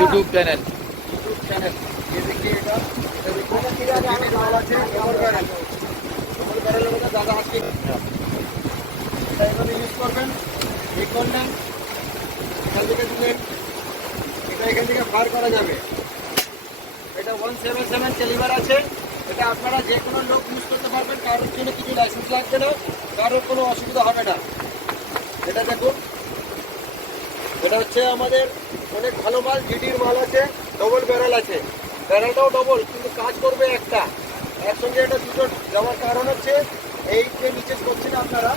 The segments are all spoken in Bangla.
YouTube channel. ये देखिए এটা देखिए লাল আছে ডবল ব্যারেলের মধ্যে দাদা আজকে এটা এভাবে ইউজ করবেন। ঠিক করলেন, এখান থেকে দিলেন, এটা এখান থেকে ফায়ার করা যাবে। এটা 177 ক্যালিবার আছে। এটা আপনারা যে কোনো লোক ইউজ করতে পারবেন, কারোর জন্য কিছু লাইসেন্স লাগবে না, কারোর কোনো অসুবিধা হবে না। এটা দেখুন, এটা হচ্ছে আমাদের অনেক ভালো মাল, জিডির মাল আছে, ডবল ব্যারেল আছে। ব্যারেলটাও ডবল, কিন্তু কাজ করবে একটা একসঙ্গে। এটা দুটো যাওয়ার কারণ হচ্ছে এই যে নিচে করছেন আপনারা,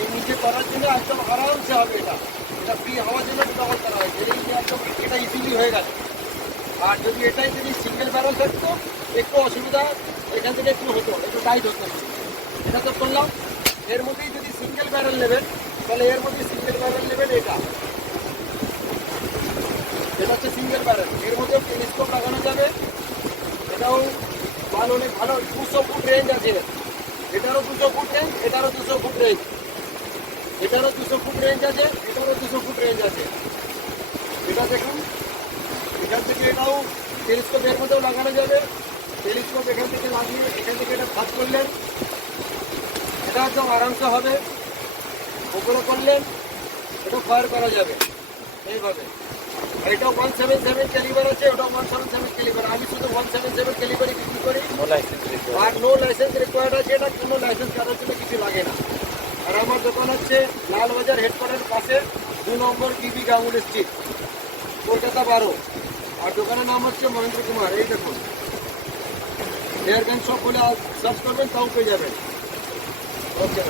এই নিচে করার জন্য একদম আরামসে হবে। এটা ফ্রি হওয়ার জন্য ডবল করা হয়েছে, এই যে একদম এটা ইজিলি হয়ে গেছে। আর যদি এটাই যদি সিঙ্গেল ব্যারেল থাকতো একটু অসুবিধা এখান থেকে একটু হতো, একটু টাইট হতো। এটা তো করলাম। এর মধ্যেই যদি সিঙ্গেল ব্যারেল নেবেন, তাহলে এর মধ্যে সিঙ্গেল ব্যারেল নেবেন। এটা হচ্ছে সিঙ্গেল ব্যারেল, এর মধ্যেও টেলিস্কোপ লাগানো যাবে। এটাও মাল অনেক ভালো, 200 ফুট রেঞ্জ আছে। এটারও 200 ফুট রেঞ্জ, এটারও 200 ফুট রেঞ্জ, এটারও 200 ফুট রেঞ্জ আছে, এটারও 200 ফুট রেঞ্জ আছে। এটা দেখুন, এখান থেকে এটাও টেলিস্কোপ এর মধ্যেও লাগানো যাবে। টেলিস্কোপ এখান থেকে লাগিয়ে এখান থেকে এটা ভাগ করলেন, এটা একদম আরামসে হবে। ওপরে করলেন, এটা ফায়ার করা যাবে এইভাবে। আর এটাও 177 ক্যালিবার আছে, ওটাও 177 ক্যালিবার। আমি শুধু 177 ক্যালিবারই বিক্রি করি, আর নো লাইসেন্স রিকোয়ার্ড আছে। এটা কোনো লাইসেন্স কারোর জন্য কিছু লাগে না। আর আমার দোকান হচ্ছে লালবাজার হেডকোয়ার্টারের পাশে, 2 নম্বর বিবি গাঙ্গুলি স্ট্রিট, কলকাতা 12। আর দোকানের নাম হচ্ছে মহেন্দ্র কুমার। এই দেখুন, এয়ারগান শপ বলে সার্চ করবেন, তাও পেয়ে যাবেন। ওকে।